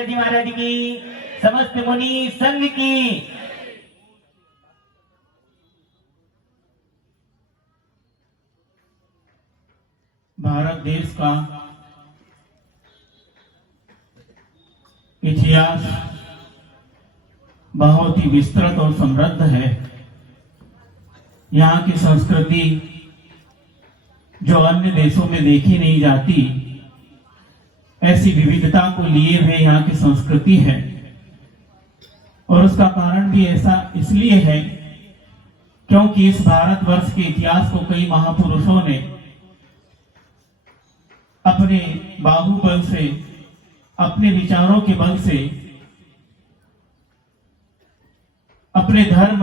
जी महाराज की, समस्त मुनि संघ की। भारत देश का इतिहास बहुत ही विस्तृत और समृद्ध है। यहाँ की संस्कृति जो अन्य देशों में देखी नहीं जाती, ऐसी विविधता को लिए हुए यहाँ की संस्कृति है। और उसका कारण भी ऐसा इसलिए है क्योंकि इस भारतवर्ष के इतिहास को कई महापुरुषों ने अपने बाहुबल से, अपने विचारों के बल से, अपने धर्म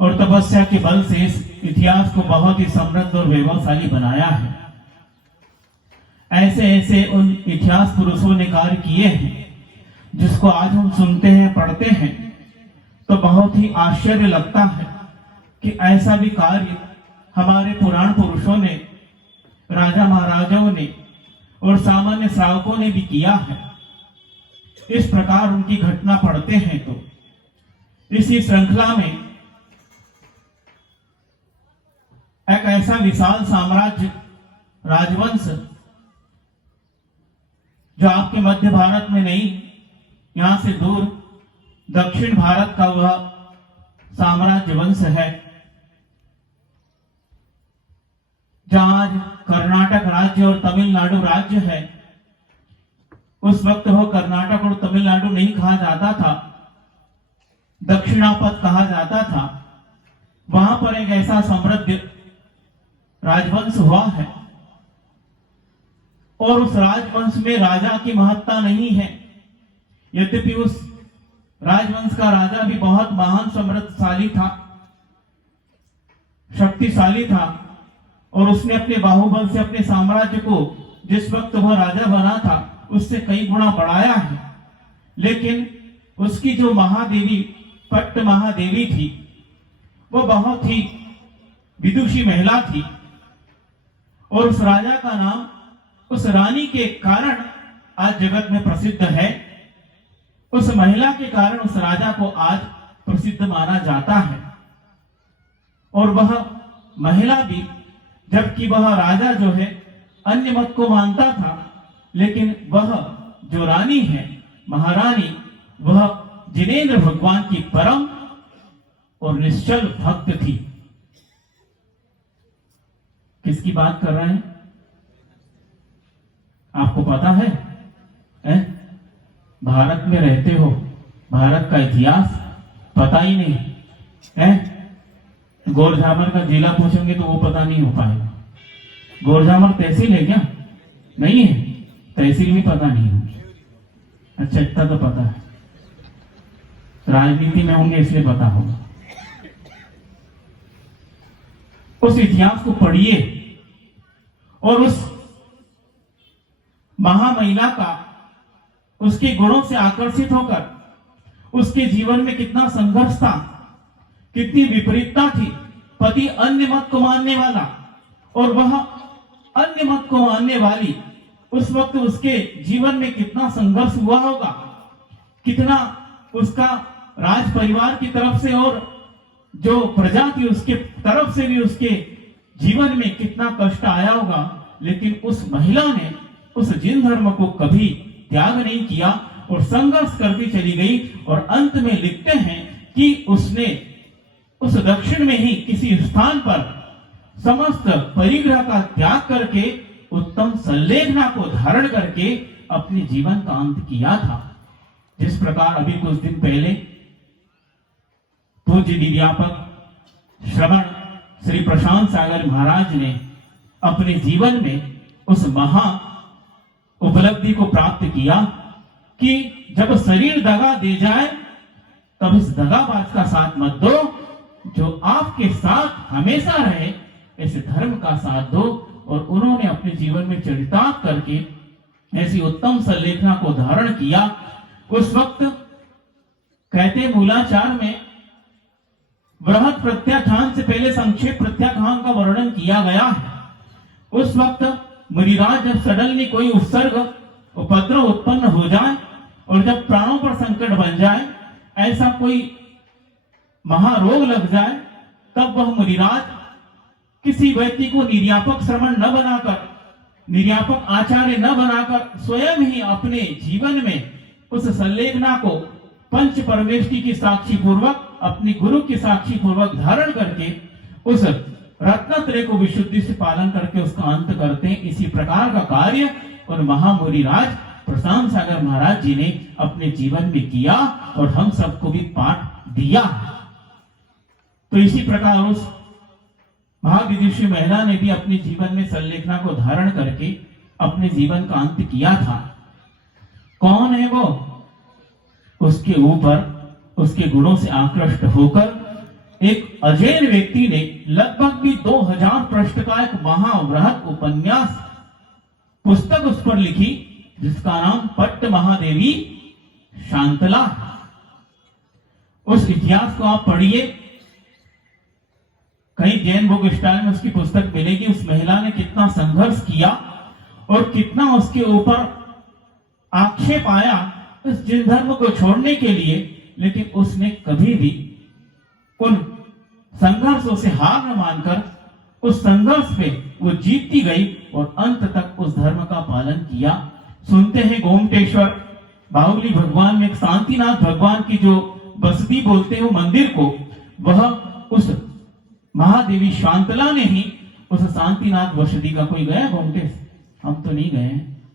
और तपस्या के बल से इस इतिहास को बहुत ही समृद्ध और वैभवशाली बनाया है। ऐसे ऐसे उन इतिहास पुरुषों ने कार्य किए हैं जिसको आज हम सुनते हैं, पढ़ते हैं तो बहुत ही आश्चर्य लगता है कि ऐसा भी कार्य हमारे पुराण पुरुषों ने, राजा महाराजाओं ने और सामान्य श्रावकों ने भी किया है। इस प्रकार उनकी घटना पढ़ते हैं तो इसी श्रृंखला में एक ऐसा विशाल साम्राज्य, राजवंश जो आपके मध्य भारत में नहीं, यहां से दूर दक्षिण भारत का वह साम्राज्य वंश है, जहां आज कर्नाटक राज्य और तमिलनाडु राज्य है। उस वक्त वो कर्नाटक और तमिलनाडु नहीं कहा जाता था, दक्षिणापथ कहा जाता था। वहां पर एक ऐसा समृद्ध राजवंश हुआ है और उस राजवंश में राजा की महत्ता नहीं है। यद्यपि उस राजवंश का राजा भी बहुत महान समृद्धशाली था, शक्तिशाली था और उसने अपने बाहुबल से अपने साम्राज्य को जिस वक्त वह राजा बना था उससे कई गुना बढ़ाया है। लेकिन उसकी जो महादेवी, पट्ट महादेवी थी, वो बहुत ही विदुषी महिला थी और उस राजा का नाम उस रानी के कारण आज जगत में प्रसिद्ध है। उस महिला के कारण उस राजा को आज प्रसिद्ध माना जाता है। और वह महिला भी, जबकि वह राजा जो है अन्य मत को मानता था, लेकिन वह जो रानी है, महारानी, वह जिनेंद्र भगवान की परम और निश्चल भक्त थी। किसकी बात कर रहे हैं? आपको पता है? भारत में रहते हो, भारत का इतिहास पता ही नहीं है? गोरझामर का जिला पूछेंगे तो वो पता नहीं हो पाएगा। गोरझामर तहसील है क्या? नहीं है, तहसील भी पता नहीं है। अच्छा, इतना तो पता है, राजनीति में होंगे इसलिए पता होगा। उस इतिहास को पढ़िए और उस महामहिला का, उसके गुणों से आकर्षित होकर उसके जीवन में कितना संघर्ष था, कितनी विपरीतता थी। पति अन्य मत को मानने वाला और वह अन्य मत को मानने वाली, उस वक्त उसके जीवन में कितना संघर्ष हुआ होगा, कितना उसका राज परिवार की तरफ से और जो प्रजा थी उसके तरफ से भी उसके जीवन में कितना कष्ट आया होगा। लेकिन उस महिला ने उस जिन धर्म को कभी त्याग नहीं किया और संघर्ष करती चली गई। और अंत में लिखते हैं कि उसने उस दक्षिण में ही किसी स्थान पर समस्त परिग्रह का त्याग करके उत्तम संलेखना को धारण करके अपने जीवन का अंत किया था। जिस प्रकार अभी कुछ दिन पहले पूज्य निर्यापक श्रवण श्री प्रशांत सागर महाराज ने अपने जीवन में उस महा उपलब्धि को प्राप्त किया कि जब शरीर दगा दे जाए तब इस दगाबाज का साथ मत दो, जो आपके साथ हमेशा रहे ऐसे धर्म का साथ दो। और उन्होंने अपने जीवन में चरितार्थ करके ऐसी उत्तम संलेखना को धारण किया। उस वक्त कहते मूलाचार में बृहद प्रत्याख्यान से पहले संक्षेप प्रत्याख्यान का वर्णन किया गया है। उस वक्त मुनिराज जब सडनली कोई उपसर्ग उपद्रव उत्पन्न हो जाए और जब प्राणों पर संकट बन जाए, ऐसा कोई महारोग लग जाए, तब वह मुनिराज किसी व्यक्ति को निर्यापक श्रमण न बनाकर, निर्यापक आचार्य न बनाकर स्वयं ही अपने जीवन में उस संलेखना को पंच परमेष्टि की साक्षी पूर्वक, अपनी गुरु की साक्षी पूर्वक धारण करके उस रत्नत्रय को विशुद्धि से पालन करके उसका अंत करते हैं। इसी प्रकार का कार्य और महामुनिराज प्रशांत सागर महाराज जी ने अपने जीवन में किया और हम सबको भी पाठ दिया। तो इसी प्रकार उस महाविदुषी महिला ने भी अपने जीवन में संलेखना को धारण करके अपने जीवन का अंत किया था। कौन है वो? उसके ऊपर उसके गुणों से आकृष्ट होकर एक अजैन व्यक्ति ने लगभग भी 2000 पृष्ठ का एक महावृहत उपन्यास पुस्तक उस पर लिखी, जिसका नाम पट्ट महादेवी शांतला। उस इतिहास को आप पढ़िए, कहीं जैन बुक स्टाइल में उसकी पुस्तक मिलेगी। उस महिला ने कितना संघर्ष किया और कितना उसके ऊपर आक्षेप आया इस जिन धर्म को छोड़ने के लिए, लेकिन उसने कभी भी उन संघर्षों से हार न मानकर उस संघर्ष पे वो जीतती गई और अंत तक उस धर्म का पालन किया। सुनते हैं गोमटेश्वर बाहुबली भगवान में एक शांतिनाथ भगवान की जो बसती बोलते हैं मंदिर को, वह उस महादेवी शांतला ने ही उस शांतिनाथ बसती का। कोई गया गोमटेश? हम तो नहीं गए।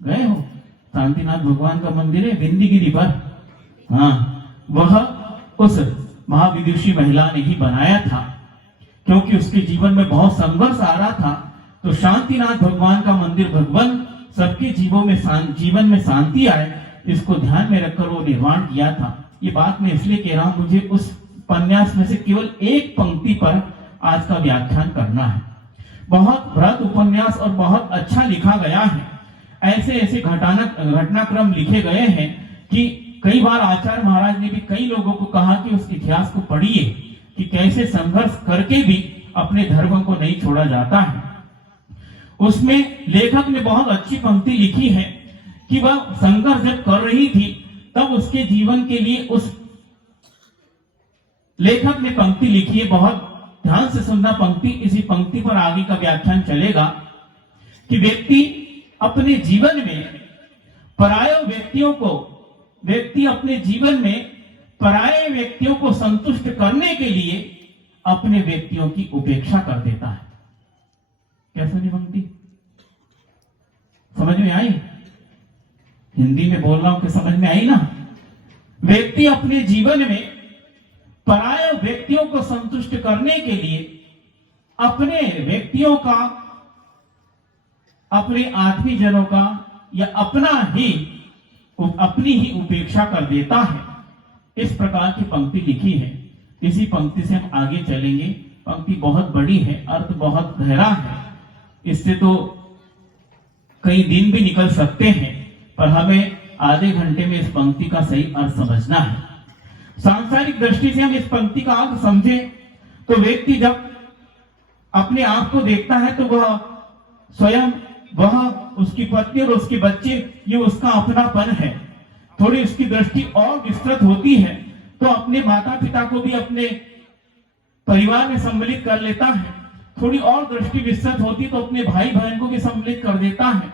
गए हो? शांतिनाथ भगवान का मंदिर है विंध्यगिरी पर। हाँ, वह उस महाविदुषी महिला ने ही बनाया था, क्योंकि उसके जीवन में बहुत संघर्ष आ रहा था। तो शांतिनाथ भगवान का मंदिर, भगवान सबके जीवन में शांति आए, इसको ध्यान में रखकर वो निर्माण किया था। ये बात मैं इसलिए कह रहा हूं, मुझे उस उपन्यास में से केवल एक पंक्ति पर आज का व्याख्यान करना है। बहुत बृहत उपन्यास और बहुत अच्छा लिखा गया है। ऐसे ऐसे घटनाक्रम लिखे गए हैं कि कई बार आचार्य महाराज ने भी कई लोगों को कहा कि उस इतिहास को पढ़िए कि कैसे संघर्ष करके भी अपने धर्म को नहीं छोड़ा जाता है। उसमें लेखक ने बहुत अच्छी पंक्ति लिखी है कि वह संघर्ष जब कर रही थी तब उसके जीवन के लिए उस लेखक ने पंक्ति लिखी है। बहुत ध्यान से सुनना पंक्ति, इसी पंक्ति पर आगे का व्याख्यान चलेगा कि व्यक्ति अपने जीवन में व्यक्ति अपने जीवन में पराये व्यक्तियों को संतुष्ट करने के लिए अपने व्यक्तियों की उपेक्षा कर देता है। क्या सुनी पंक्ति? समझ में आई? हिंदी में बोल रहा हूं कि समझ में आई ना? व्यक्ति अपने जीवन में पराये व्यक्तियों को संतुष्ट करने के लिए अपने व्यक्तियों का, अपने आत्मीजनों का या अपनी ही उपेक्षा कर देता है। इस प्रकार की पंक्ति लिखी है। इसी पंक्ति से हम आगे चलेंगे। पंक्ति बहुत बड़ी है, अर्थ बहुत गहरा है, इससे तो कई दिन भी निकल सकते हैं, पर हमें आधे घंटे में इस पंक्ति का सही अर्थ समझना है। सांसारिक दृष्टि से हम इस पंक्ति का अर्थ समझे तो व्यक्ति जब अपने आप को देखता है तो वह स्वयं, वह, उसकी पत्नी और उसके बच्चे, ये उसका अपनापन है। थोड़ी उसकी दृष्टि और विस्तृत होती है तो अपने माता पिता को भी अपने परिवार में सम्मिलित कर लेता है। थोड़ी और दृष्टि विस्तृत होती तो अपने भाई बहन को भी सम्मिलित कर देता है।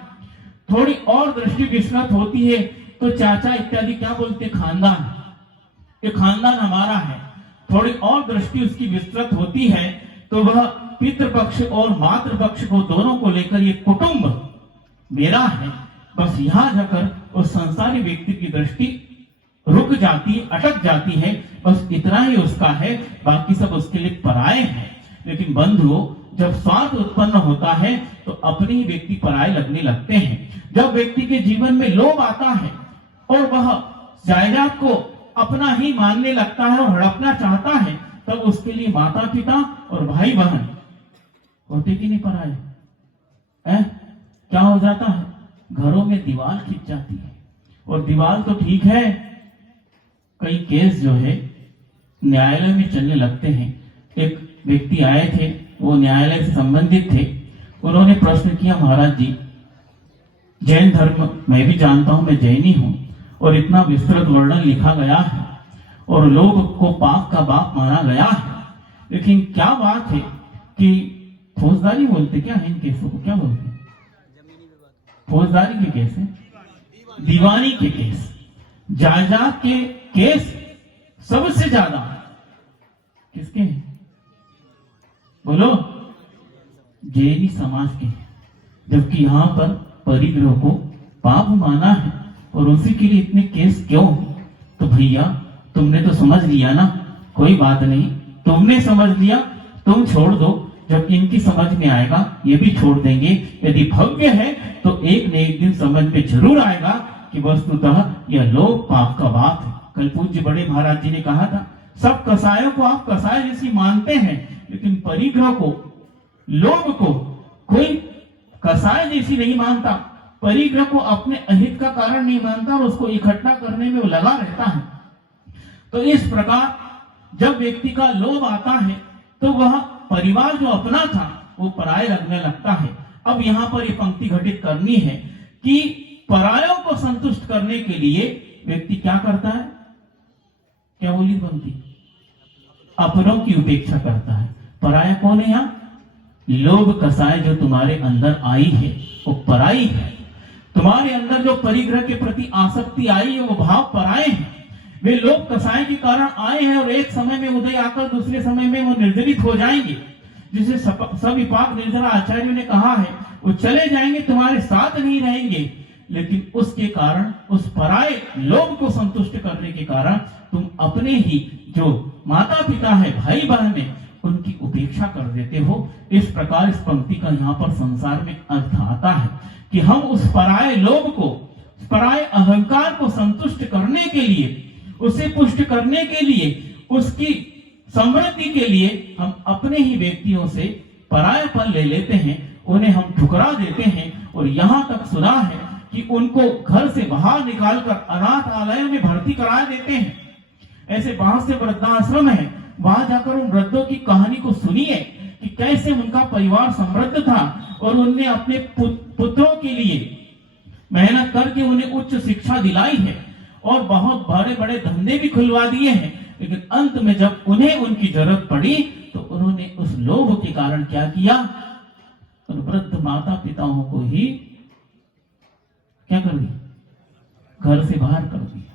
थोड़ी और दृष्टि विस्तृत होती है तो चाचा इत्यादि, क्या बोलते, खानदान, ये खानदान हमारा है। थोड़ी और दृष्टि उसकी विस्तृत होती है तो वह पितृपक्ष और मातृपक्ष को दोनों को लेकर ये कुटुंब मेरा है। बस यहां जाकर उस संसारी व्यक्ति की दृष्टि रुक जाती, अटक जाती है। बस इतना ही उसका है, बाकी सब उसके लिए पराये हैं। लेकिन बंधुओं, जब स्वार्थ उत्पन्न होता है तो अपने ही व्यक्ति पराये लगने लगते हैं। जब व्यक्ति के जीवन में लोभ आता है और वह जायदाद को अपना ही मानने लगता है और हड़पना चाहता है, तब उसके लिए माता पिता और भाई बहन होते कि नहीं पराये? क्या हो जाता है? घरों में दीवार खिंच जाती है। और दीवार तो ठीक है, कई केस जो है न्यायालय में चलने लगते हैं। एक व्यक्ति आए थे, वो न्यायालय से संबंधित थे। उन्होंने प्रश्न किया, महाराज जी, जैन धर्म मैं भी जानता हूं, मैं जैनी हूं, और इतना विस्तृत वर्णन लिखा गया है और लोग को पाप का बाप माना गया है। लेकिन क्या बात है कि फौजदारी बोलते क्या है इन केसों को, क्या बोलते हैं? फौजदारी के केस है, दीवानी के केस, जायदाद के केस सबसे ज्यादा किसके हैं? बोलो, जैनी समाज के। जबकि यहां पर परिग्रह को पाप माना है और उसी के लिए इतने केस क्यों? तो भैया तुमने तो समझ लिया ना, कोई बात नहीं, तुमने समझ लिया, तुम छोड़ दो, जब इनकी समझ में आएगा ये भी छोड़ देंगे। यदि भव्य है तो एक न एक दिन समझ में जरूर आएगा कि वस्तुतः यह लोभ पाप का बाप है। कल पूज्य बड़े महाराज जी ने कहा था, सब कसायों को आप कसाय जैसी मानते हैं, लेकिन परिग्रह को, लोभ को कोई कसाय जैसी नहीं मानता। परिग्रह को अपने अहित का कारण नहीं मानता और उसको इकट्ठा करने में वो लगा रहता है। तो इस प्रकार जब व्यक्ति का लोभ आता है तो वह परिवार जो अपना था वो पराये लगने लगता है। अब यहाँ पर ये पंक्ति घटित करनी है कि परायों को संतुष्ट करने के लिए व्यक्ति क्या करता है? क्या बोली पंक्ति? अपनों की उपेक्षा करता है। पराया कौन है? यहाँ लोभ कसाय जो तुम्हारे अंदर आई है वो पराई है। तुम्हारे अंदर जो परिग्रह के प्रति आसक्ति आई है वो भाव पराये हैं। वे लोभ कसाय के कारण आए हैं और एक समय में उदय आकर दूसरे समय में वो निर्जलित हो जाएंगे। जिसे सविपाक निर्जरा आचार्यों ने कहा है, वो चले जाएंगे, तुम्हारे साथ नहीं रहेंगे। लेकिन उसके कारण, उस पराये लोभ को संतुष्ट करने के कारण तुम अपने ही जो माता पिता है, भाई बहन है, उनकी उपेक्षा कर देते हो। इस प्रकार इस पंक्ति का यहाँ पर संसार में अर्थ आता है कि हम उस पराये लोभ को, पराये अहंकार को संतुष्ट करने के लिए, उसे पुष्ट करने के लिए, उसकी समृद्धि के लिए हम अपने ही व्यक्तियों से परायापन ले लेते हैं, उन्हें हम ठुकरा देते हैं। और यहाँ तक सुना है कि उनको घर से बाहर निकालकर अनाथालयों में भर्ती करा देते हैं। ऐसे बहुत से वृद्धाश्रम है, वहां जाकर उन वृद्धों की कहानी को सुनिए कि कैसे उनका परिवार समृद्ध था और उनने अपने पुत्रों के लिए मेहनत करके उन्हें उच्च शिक्षा दिलाई है और बहुत बड़े बड़े धंधे भी खुलवा दिए हैं। लेकिन अंत में जब उन्हें उनकी जरूरत पड़ी तो उन्होंने उस लोभ के कारण क्या किया? उन वृद्ध माता पिताओं को ही क्या कर दिया? घर से बाहर कर दिया।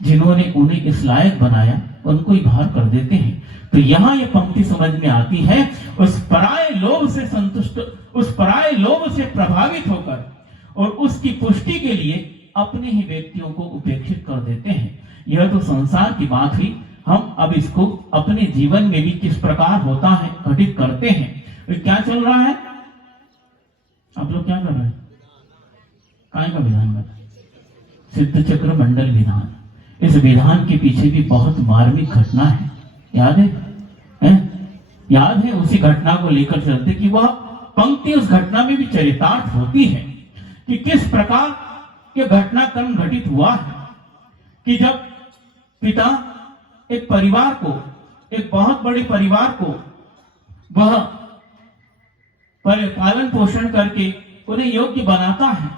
जिन्होंने उन्हें इस लायक बनाया उनको ही बाहर कर देते हैं। तो यहाँ ये पंक्ति समझ में आती है, उस पराये लोभ से संतुष्ट, उस पराये लोभ से प्रभावित होकर और उसकी पुष्टि के लिए अपने ही व्यक्तियों को उपेक्षित कर देते हैं। यह तो संसार की बात हुई। हम अब इसको अपने जीवन में भी किस प्रकार होता है घटित करते हैं। तो क्या चल रहा है? आप लोग क्या कर रहे हैं? काय का विधान बता? सिद्ध चक्र मंडल विधान। इस विधान के पीछे भी बहुत मार्मिक घटना है। याद है? याद है? उसी घटना को लेकर चलते कि वह पंक्ति उस घटना में भी चरितार्थ होती है कि किस प्रकार यह घटनाक्रम घटित हुआ है कि जब पिता एक परिवार को, एक बहुत बड़े परिवार को वह पालन पोषण करके उन्हें योग्य बनाता है।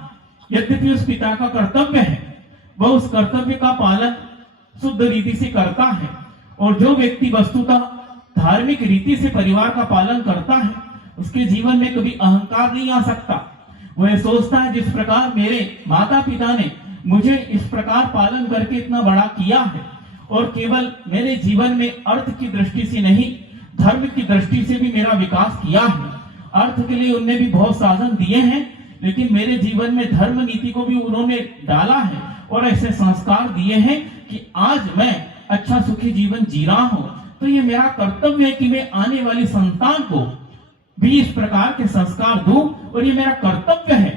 यद्यपि उस पिता का कर्तव्य है, वह उस कर्तव्य का पालन शुद्ध रीति से करता है। और जो व्यक्ति वस्तुतः धार्मिक रीति से परिवार का पालन करता है उसके जीवन में कभी अहंकार नहीं आ सकता। वह सोचता है जिस प्रकार मेरे माता पिता ने मुझे इस प्रकार पालन करके इतना बड़ा किया है और केवल मेरे जीवन में अर्थ की दृष्टि से नहीं, धर्म की दृष्टि से भी मेरा विकास किया है। अर्थ के लिए उन्होंने भी बहुत साधन दिए हैं, लेकिन मेरे जीवन में धर्म नीति को भी उन्होंने डाला है और ऐसे संस्कार दिए हैं कि आज मैं अच्छा सुखी जीवन जी रहा हूं। तो ये मेरा कर्तव्य है कि मैं आने वाली संतान को भी इस प्रकार के संस्कार दूं और ये मेरा कर्तव्य है।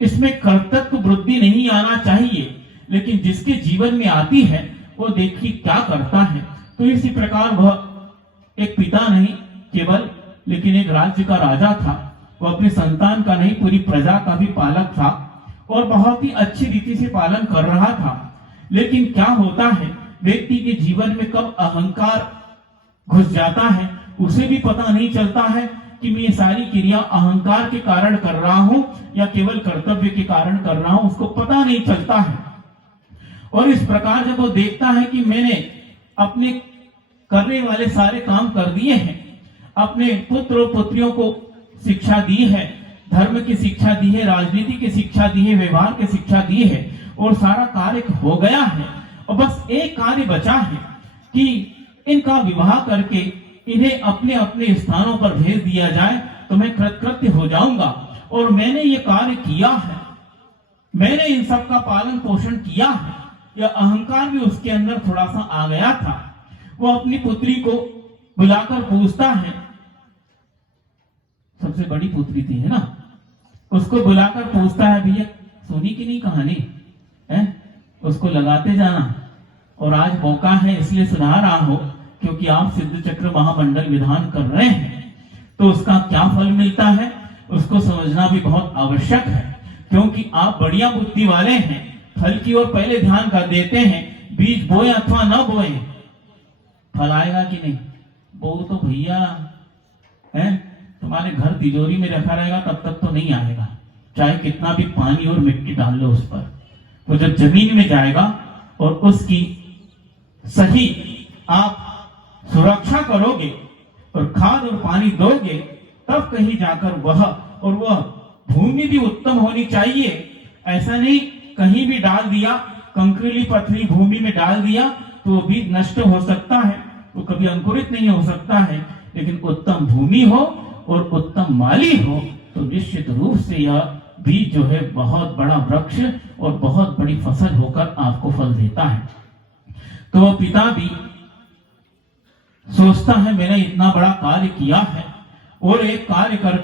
इसमें कर्तव्य वृद्धि नहीं आना चाहिए, लेकिन जिसके जीवन में आती है वो देखिए क्या करता है। तो इसी प्रकार वह एक पिता नहीं केवल, लेकिन एक राज्य का राजा था। वह अपनी संतान का नहीं, पूरी प्रजा का भी पालक था और बहुत ही अच्छी रीति से पालन कर रहा था। लेकिन क्या होता है, व्यक्ति के जीवन में कब अहंकार घुस जाता है उसे भी पता नहीं चलता है कि मैं ये सारी क्रिया अहंकार के कारण कर रहा हूं या केवल कर्तव्य के कारण कर रहा हूं, उसको पता नहीं चलता है। और इस प्रकार जब वो देखता है कि मैंने अपने करने वाले सारे काम कर दिए हैं, अपने पुत्र और पुत्रियों को शिक्षा दी है, धर्म की शिक्षा दी है, राजनीति की शिक्षा दी है, व्यवहार की शिक्षा दी है, और सारा कार्य हो गया है, और बस एक कार्य बचा है कि इनका विवाह करके इन्हें अपने अपने स्थानों पर भेज दिया जाए तो मैं कृतकृत्य हो जाऊंगा। और मैंने ये कार्य किया है, मैंने इन सब का पालन पोषण किया है। यह अहंकार भी उसके अंदर थोड़ा सा आ गया था। वो अपनी पुत्री को बुलाकर पूछता है, सबसे बड़ी पुत्री थी है ना, उसको बुलाकर पूछता है, भैया सुनी कि नहीं कहानी है, उसको लगाते जाना। और आज मौका है इसलिए सुना रहा हो क्योंकि आप सिद्ध चक्र महामंडल विधान कर रहे हैं, तो उसका क्या फल मिलता है उसको समझना भी बहुत आवश्यक है। क्योंकि आप बढ़िया बुद्धि वाले हैं, फल की ओर पहले ध्यान कर देते हैं। बीज बोए अथवा न बोए, फल आएगा कि नहीं? बो तो भैया है, तुम्हारे घर तिजोरी में रखा रहेगा तब तक तो नहीं आएगा, चाहे कितना भी पानी और मिट्टी डाल लो उस पर। तो जब जमीन में जाएगा और उसकी सही आप सुरक्षा करोगे और खाद और पानी दोगे, तब कहीं जाकर वह भूमि भी उत्तम होनी चाहिए। ऐसा नहीं कहीं भी डाल दिया, कंकरीली पथरी भूमि में डाल दिया तो वो भी नष्ट हो सकता है, वो कभी अंकुरित नहीं हो सकता है। लेकिन उत्तम भूमि हो और उत्तम माली हो तो निश्चित रूप से यह बीज जो है बहुत बड़ा वृक्ष और बहुत बड़ी फसल होकर आपको फल देता है। तो वह पिता भी सोचता है मैंने इतना बड़ा कार्य किया है और एक कार्य कर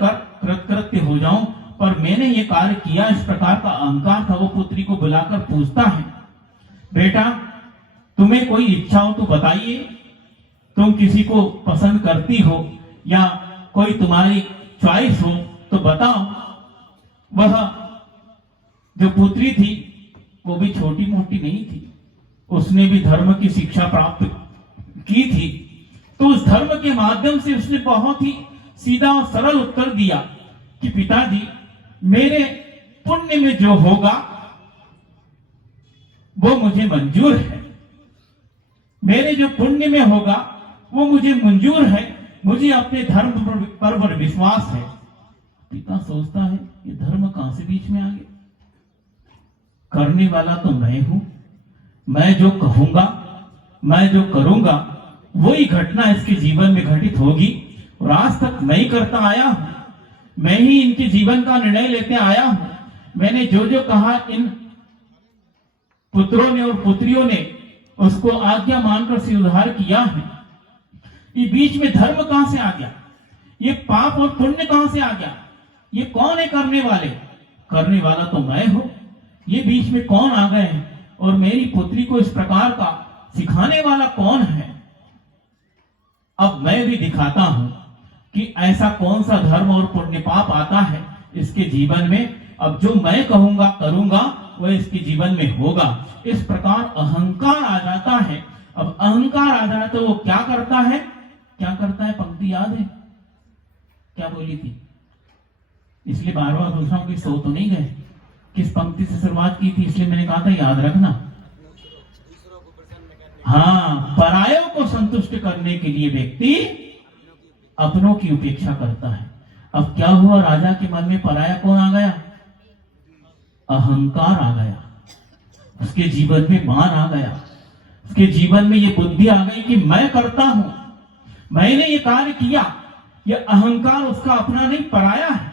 कृतकृत्य हो जाऊं, पर मैंने ये कार्य किया, इस प्रकार का अहंकार था। वो पुत्री को बुलाकर पूछता है, बेटा तुम्हें कोई इच्छा हो तो बताइए, तुम किसी को पसंद करती हो या कोई तुम्हारी चॉइस हो तो बताओ। वह जो पुत्री थी वो भी छोटी मोटी नहीं थी, उसने भी धर्म की शिक्षा प्राप्त की थी। तो उस धर्म के माध्यम से उसने बहुत ही सीधा और सरल उत्तर दिया कि पिताजी मेरे पुण्य में जो होगा वो मुझे मंजूर है, मेरे जो पुण्य में होगा वो मुझे मंजूर है, मुझे अपने धर्म पर विश्वास है। पिता सोचता है ये धर्म कहां से बीच में आ गया, करने वाला तो मैं हूं, मैं जो कहूंगा मैं जो करूंगा वही घटना इसके जीवन में घटित होगी। और आज तक मैं ही करता आया हूं, मैं ही इनके जीवन का निर्णय लेते आया हूं। मैंने जो जो कहा इन पुत्रों ने और पुत्रियों ने उसको आज्ञा मानकर स्वीकार किया है। ये बीच में धर्म कहां से आ गया, ये पाप और पुण्य कहां से आ गया, ये कौन है करने वाले? करने वाला तो मैं हूं, ये बीच में कौन आ गए हैं? और मेरी पुत्री को इस प्रकार का सिखाने वाला कौन है? अब मैं भी दिखाता हूं कि ऐसा कौन सा धर्म और पुण्य पाप आता है इसके जीवन में। अब जो मैं कहूंगा करूंगा वह इसके जीवन में होगा। इस प्रकार अहंकार आ जाता है। अब अहंकार आ जाए तो वो क्या करता है? क्या करता है? पंक्ति याद है क्या बोली थी? इसलिए बार बार पूछ रहा हूं कि सो तो नहीं गए। किस पंक्ति से शुरुआत की थी? इसलिए मैंने कहा था याद रखना। हाँ, परायों को संतुष्ट करने के लिए व्यक्ति अपनों की उपेक्षा करता है। अब क्या हुआ? राजा के मन में पराया कौन आ गया? अहंकार आ गया। उसके जीवन में मान आ गया, उसके जीवन में ये बुद्धि आ गई कि मैं करता हूं, मैंने ये कार्य किया। ये अहंकार उसका अपना नहीं, पराया है,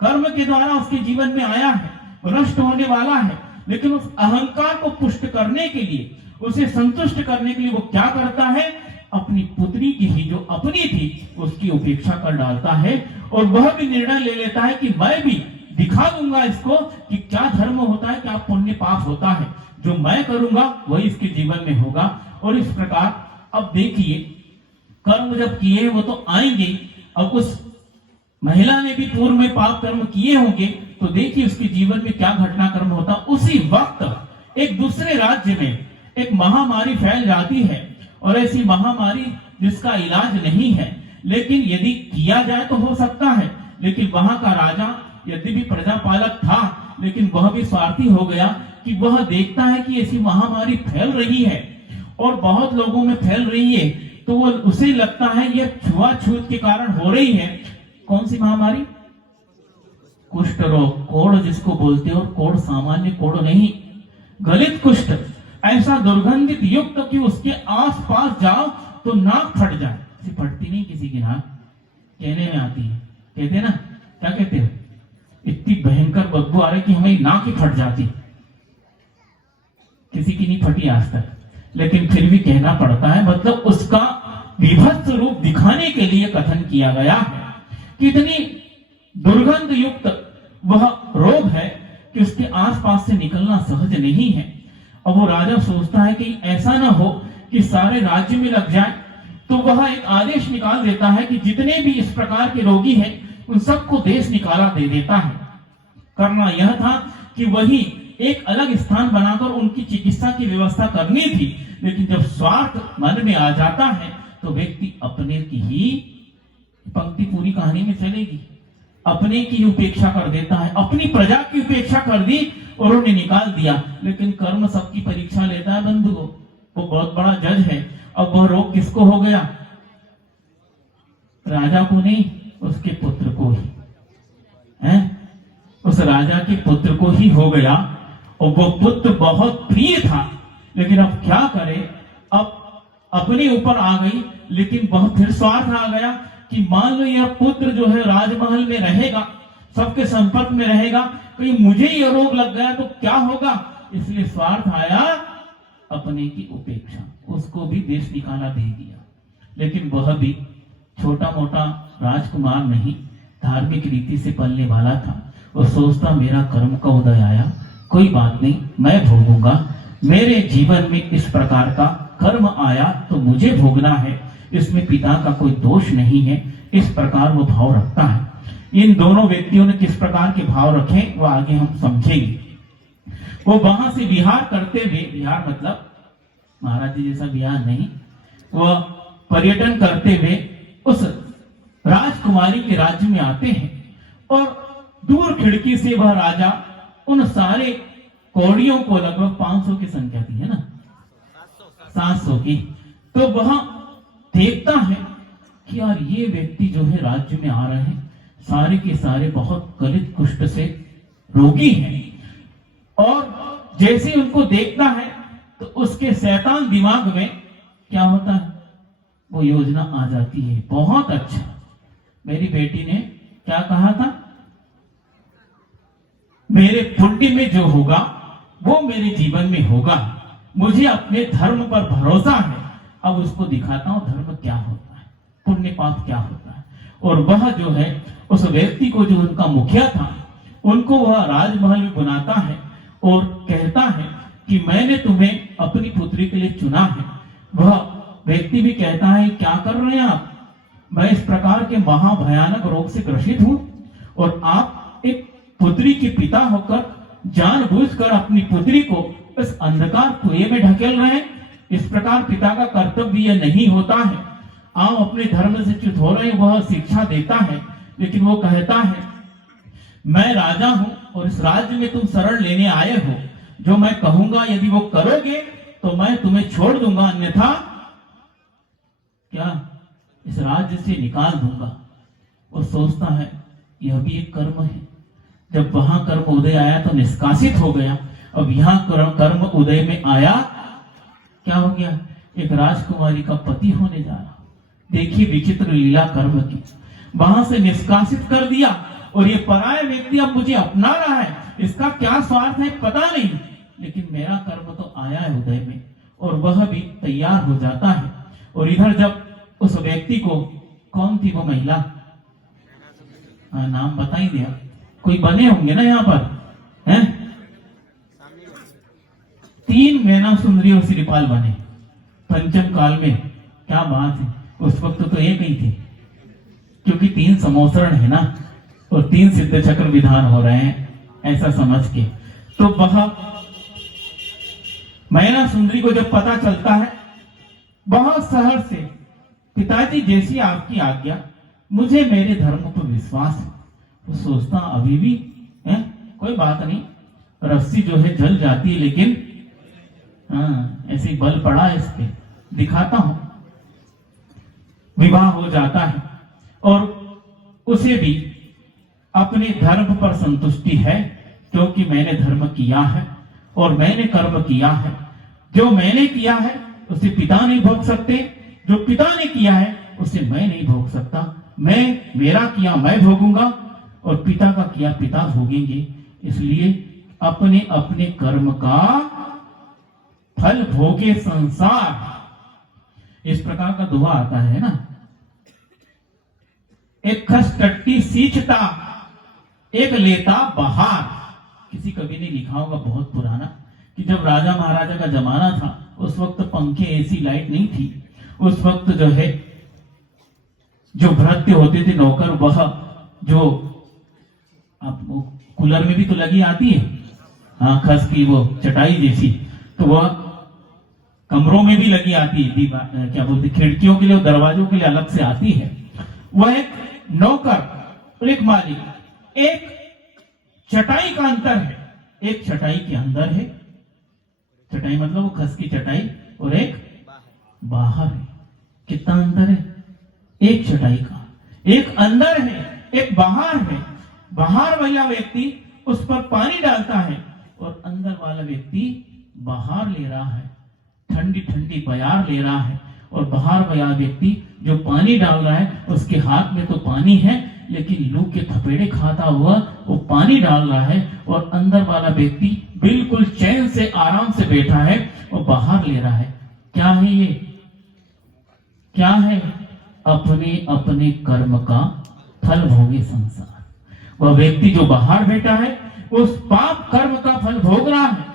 कर्म के द्वारा उसके जीवन में आया है, नष्ट होने वाला है। लेकिन उस अहंकार को पुष्ट करने के लिए, उसे संतुष्ट करने के लिए वो क्या करता है? अपनी पुत्री की ही जो अपनी थी उसकी उपेक्षा कर डालता है और वह भी निर्णय ले लेता है कि मैं भी दिखा दूंगा इसको कि क्या धर्म होता है, क्या पुण्य पाप होता है। जो मैं करूंगा वही इसके जीवन में होगा। और इस प्रकार अब देखिए, कर्म जब किए वो तो आएंगे। अब उस महिला ने भी पूर्व में पाप कर्म किए होंगे, तो देखिए उसके जीवन में क्या घटनाक्रम होता। उसी वक्त एक दूसरे राज्य में एक महामारी फैल जाती है, और ऐसी महामारी जिसका इलाज नहीं है, लेकिन यदि किया जाए तो हो सकता है। लेकिन वहां का राजा यद्यपि प्रजापालक था, लेकिन वह भी स्वार्थी हो गया कि वह देखता है कि ऐसी महामारी फैल रही है और बहुत लोगों में फैल रही है, तो वो उसे लगता है यह छुआछूत के कारण हो रही है। कौन सी महामारी? कुष्ठ रोग, कोढ़ जिसको बोलते हो। कोढ़ सामान्य कोढ़ नहीं, गलित कुष्ठ, ऐसा दुर्गंधित युक्त कि उसके आसपास जाओ तो नाक फट जाए। फटती नहीं किसी की नाक, कहने में आती है, कहते ना, क्या कहते हो, इतनी भयंकर बदबू आ रही कि हमें नाक ही फट जाती। किसी की नहीं फटी आज तक, लेकिन फिर भी कहना पड़ता है, मतलब उसका विभत्स रूप दिखाने के लिए कथन किया गया है। कितनी दुर्गंध युक्त वह रोग है कि उसके आसपास से निकलना सहज नहीं है। अब वो राजा सोचता है कि ऐसा ना हो कि सारे राज्य में लग जाए, तो वह एक आदेश निकाल देता है कि जितने भी इस प्रकार के रोगी हैं उन सबको देश निकाला दे देता है। करना यह था कि वही एक अलग स्थान बनाकर उनकी चिकित्सा की व्यवस्था करनी थी, लेकिन जब स्वार्थ मन में आ जाता है तो व्यक्ति अपने की ही, पंक्ति पूरी कहानी में चलेगी, अपने की उपेक्षा कर देता है, अपनी प्रजा की उपेक्षा कर दी और उन्हें निकाल दिया। लेकिन कर्म सबकी परीक्षा लेता है बंधुओं, वो बहुत बड़ा जज है। अब वह रोग किसको हो गया? राजा को नहीं, उसके पुत्र को ही है, उस राजा के पुत्र को ही हो गया। और वो पुत्र बहुत प्रिय था, लेकिन अब क्या करे, अब अपने ऊपर आ गई, लेकिन बहुत फिर स्वार्थ आ गया कि मान लो यह पुत्र जो है राजमहल में रहेगा, सबके संपर्क में रहेगा, कहीं मुझे यह रोग लग गया तो क्या होगा, इसलिए स्वार्थ आया, अपने की उपेक्षा, उसको भी देश निकाला दे दिया। लेकिन वह भी छोटा मोटा राजकुमार नहीं, धार्मिक रीति से पलने वाला था। और सोचता मेरा कर्म का उदय आया, कोई बात नहीं, मैं भोगूंगा, मेरे जीवन में इस प्रकार का कर्म आया तो मुझे भोगना है, इसमें पिता का कोई दोष नहीं है। इस प्रकार वो भाव रखता है। इन दोनों व्यक्तियों ने किस प्रकार के भाव रखे वो आगे हम समझेंगे। वो वहां से विहार करते हुए, विहार मतलब महाराज जी जैसा विहार नहीं, वह पर्यटन करते हुए उस राजकुमारी के राज्य में आते हैं और दूर खिड़की से वह राजा उन सारे कौड़ियों को, लगभग 500 की संख्या थी, है ना, 700 की, तो वह देखता है कि यार ये व्यक्ति जो है राज्य में आ रहे हैं, सारे के सारे बहुत गलित कुष्ठ से रोगी हैं। और जैसे उनको देखता है तो उसके शैतान दिमाग में क्या होता है, वो योजना आ जाती है, बहुत अच्छा, मेरी बेटी ने क्या कहा था, मेरे पुण्य में जो होगा वो मेरे जीवन में होगा, मुझे अपने धर्म पर भरोसा है, अब उसको दिखाता हूं धर्म क्या होता है, पुण्य पाप क्या होता है। और वह जो है उस व्यक्ति को, जो उनका मुखिया था, उनको वह राजमहल में बुलाता है और कहता है कि मैंने तुम्हें अपनी पुत्री के लिए चुना है। वह व्यक्ति भी कहता है क्या कर रहे हैं आप, मैं इस प्रकार के महाभयानक रोग से ग्रसित हूं और आप एक पुत्री के पिता होकर जानबूझकर अपनी पुत्री को इस अंधकार कुएं में ढकेल रहे हैं। इस प्रकार पिता का कर्तव्य नहीं होता है, आप अपने धर्म से च्युत हो रहे हैं। वह शिक्षा देता है, लेकिन वो कहता है मैं राजा हूं और इस राज्य में तुम शरण लेने आए हो, जो मैं कहूंगा यदि वो करोगे तो मैं तुम्हें छोड़ दूंगा, अन्यथा क्या इस राज्य से निकाल दूंगा। वो सोचता है यह भी एक कर्म है, जब वहां कर्म उदय आया तो निष्कासित हो गया, अब यहाँ कर्म उदय में आया, क्या हो गया, एक राजकुमारी का पति होने जा रहा। देखिए विचित्र लीला कर्म की, वहां से निष्कासित कर दिया और ये पराया व्यक्ति अब मुझे अपना रहा है, इसका क्या स्वार्थ है पता नहीं, लेकिन मेरा कर्म तो आया है उदय में। और वह भी तैयार हो जाता है। और इधर जब उस व्यक्ति को, कौन थी वो महिला, नाम बता ही दिया, कोई बने होंगे ना यहाँ पर, हैं 3 मैना सुंदरी और श्रीपाल बने पंचम काल में, क्या बात है। उस वक्त तो एक ही थे, क्योंकि 3 समोसरण है ना, और 3 सिद्ध चक्र विधान हो रहे हैं, ऐसा समझ के। तो वह मैना सुंदरी को जब पता चलता है, बहुत शहर से, पिताजी जैसी आपकी आज्ञा, मुझे मेरे धर्म पर विश्वास है। तो सोचता अभी भी है, कोई बात नहीं, रस्सी जो है जल जाती है, लेकिन हाँ ऐसे ही बल पड़ा है इस पे, दिखाता हूं। विवाह हो जाता है और उसे भी अपने धर्म पर संतुष्टि है, क्योंकि मैंने धर्म किया है और मैंने कर्म किया है। जो मैंने किया है उसे पिता नहीं भोग सकते, जो पिता ने किया है उसे मैं नहीं भोग सकता। मैं मेरा किया मैं भोगूंगा और पिता का किया पिता भोगेंगे। इसलिए अपने अपने कर्म का फल भोगे संसार, इस प्रकार का दोहा आता है ना। एक खस टट्टी सींचता, एक लेता बहार। किसी कवि ने लिखा होगा बहुत पुराना कि जब राजा महाराजा का जमाना था, उस वक्त पंखे एसी लाइट नहीं थी। उस वक्त जो है जो भृत्य होते थे नौकर, वह जो अब कूलर में भी तो लगी आती है, हाँ खस की वो चटाई जैसी, तो वह कमरों में भी लगी आती है, क्या बोलते खिड़कियों के लिए, दरवाजों के लिए अलग से आती है। वह एक नौकर और एक मालिक, एक चटाई का अंतर है। एक चटाई के अंदर है, चटाई मतलब वो खस की चटाई, और एक बाहर है। कितना अंतर है? एक चटाई का, एक अंदर है एक बाहर है। बाहर वाला व्यक्ति उस पर पानी डालता है और अंदर वाला व्यक्ति बाहर ले रहा है, ठंडी ठंडी बयार ले रहा है। और बाहर वाला व्यक्ति जो पानी डाल रहा है उसके हाथ में तो पानी है, लेकिन लू के थपेड़े खाता हुआ वो पानी डाल रहा है, और अंदर वाला व्यक्ति बिल्कुल चैन से आराम से बैठा है और बाहर ले रहा है। क्या है ये? क्या है? अपने अपने कर्म का फल भोगे संसार। वह व्यक्ति जो बाहर बैठा है उस पाप कर्म का फल भोग रहा है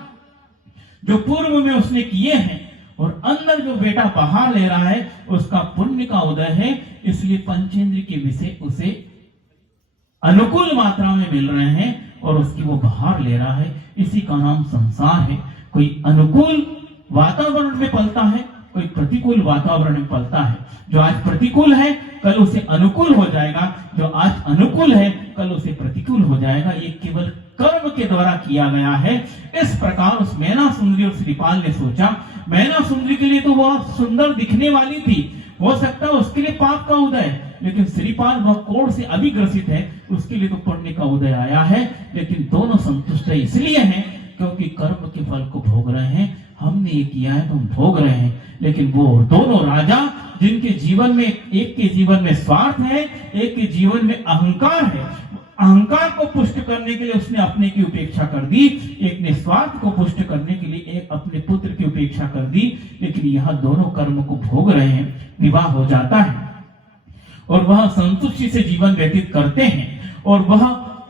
जो पूर्व में उसने किए हैं, और अंदर जो बेटा बाहर ले रहा है उसका पुण्य का उदय है। इसलिए पंचेंद्र के विषय उसे अनुकूल मात्रा में मिल रहे हैं और उसकी वो बाहर ले रहा है। इसी का नाम संसार है। कोई अनुकूल वातावरण में पलता है, कोई प्रतिकूल वातावरण में पलता है। जो आज प्रतिकूल है कल उसे अनुकूल हो जाएगा, जो आज अनुकूल है कल उसे प्रतिकूल हो जाएगा। ये केवल कर्म के द्वारा किया गया है। इस प्रकार उस मैना सुंदरी और श्रीपाल ने सोचा, मैना सुंदरी के लिए तो वह सुंदर दिखने वाली थी, हो सकता है उसके लिए पाप का उदय, लेकिन श्रीपाल वह कोढ़ से अभी ग्रसित है, उसके लिए तो पुण्य का उदय आया है। लेकिन दोनों संतुष्ट इसलिए हैं क्योंकि कर्म के फल को भोग रहे हैं। हमने ये किया है तो हम भोग रहे हैं। लेकिन वो दोनों राजा जिनके जीवन में, एक के जीवन में स्वार्थ है, एक के जीवन में अहंकार है, अहंकार को पुष्ट करने के लिए उसने अपने की उपेक्षा कर दी, एक ने स्वार्थ को पुष्ट करने के लिए एक अपने पुत्र की उपेक्षा कर दी। लेकिन यह दोनों कर्म को भोग रहे हैं। विवाह हो जाता है और वह संतुष्टि से जीवन व्यतीत करते हैं, और वह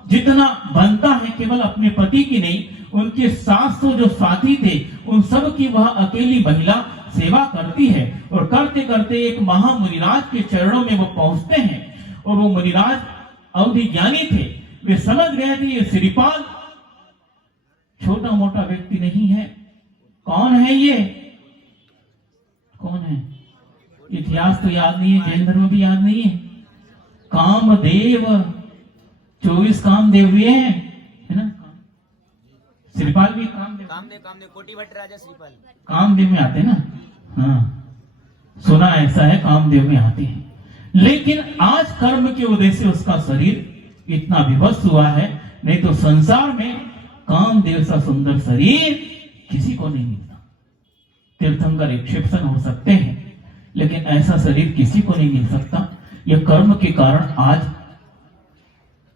जितना बनता है केवल अपने पति की नहीं, उनके 700 जो साथी थे उन सब की वह अकेली महिला सेवा करती है। और करते करते एक महामुनिराज के चरणों में वो पहुंचते हैं, और वो मुनिराज अवधि ज्ञानी थे। वे समझ गए थे ये श्रीपाल छोटा मोटा व्यक्ति नहीं है। कौन है ये? कौन है? इतिहास तो याद नहीं है, जैन धर्म भी याद नहीं है। कामदेव, 24 कामदेव भी है ना? श्रीपाल भी कामदेव, कोटि भट्ट राजा श्रीपाल कामदेव में आते ना। हाँ सुना ऐसा है, कामदेव में आते हैं। लेकिन आज कर्म के उदय से उसका शरीर इतना विभत्स हुआ है, नहीं तो संसार में कामदेव सा सुंदर शरीर किसी को नहीं मिलता। तीर्थंकर एक्सेप्शन हो सकते हैं, लेकिन ऐसा शरीर किसी को नहीं मिल सकता। यह कर्म के कारण आज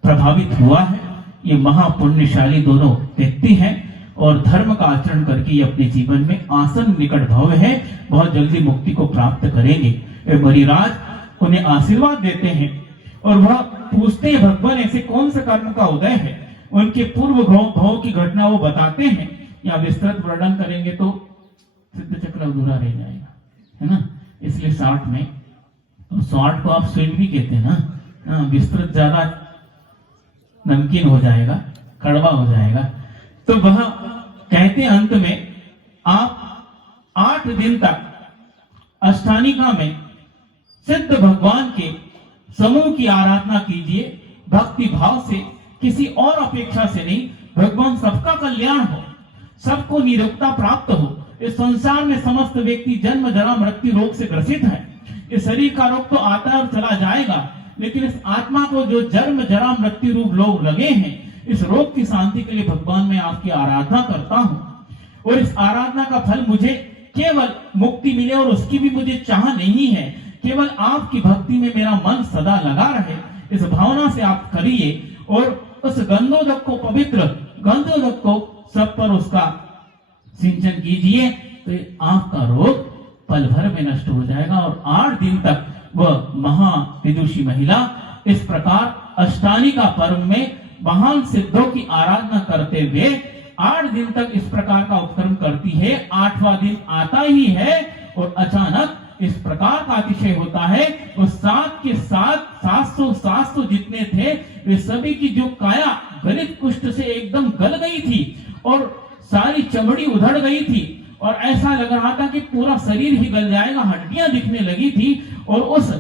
प्रभावित हुआ है। ये महापुण्यशाली दोनों व्यक्ति हैं और धर्म का आचरण करके अपने जीवन में आसन निकट भव है, बहुत जल्दी मुक्ति को प्राप्त करेंगे। मणिराज उन्हें आशीर्वाद देते हैं और वह पूछते हैं भगवान ऐसे कौन सा कर्म का उदय है। उनके पूर्व भाव की घटना वो बताते हैं। या विस्तृत वर्णन करेंगे तो सिद्ध चक्र अधूरा रह जाएगा, है ना। इसलिए 60 में, 60 को आप स्वीट भी कहते हैं ना, विस्तृत ज्यादा नमकीन हो जाएगा, कड़वा हो जाएगा। तो वह कहते हैं अंत में आप 8 दिन तक अष्टानिका में सिद्ध भगवान के समूह की आराधना कीजिए, भक्ति भाव से, किसी और अपेक्षा से नहीं। भगवान सबका कल्याण हो, सबको निरोगता प्राप्त हो। इस संसार में समस्त व्यक्ति जन्म जरा मृत्यु रोग से ग्रसित है। इस शरीर का रोग तो आता है और चला जाएगा, लेकिन इस आत्मा को जो जन्म जरा मृत्यु रूप रोग लगे हैं, इस रोग की शांति के लिए भगवान मैं आपकी आराधना करता हूं। और इस आराधना का फल मुझे केवल मुक्ति मिले और उसकी भी मुझे चाह नहीं है, केवल आपकी भक्ति में मेरा मन सदा लगा रहे, इस भावना से आप करिए। और उस गंधोदक को, पवित्र गंधोदक को सब पर उसका सिंचन कीजिए, तो आपका रोग पल भर में नष्ट हो जाएगा। और 8 दिन तक वह महाविदुषी महिला इस प्रकार अष्टानी का पर्व में महान सिद्धों की आराधना करते हुए 8 दिन तक इस प्रकार का उपक्रम करती है। 8वां दिन आता ही है और अचानक इस प्रकार का अतिशय होता है, वो 7 के 700 जितने थे, वे सभी की जो काया गलित कुष्ठ से एकदम गल गई थी और सारी चमड़ी उधड़ गई थी और ऐसा लग रहा था कि पूरा शरीर ही गल जाएगा, हड्डियां दिखने लगी थी। और उस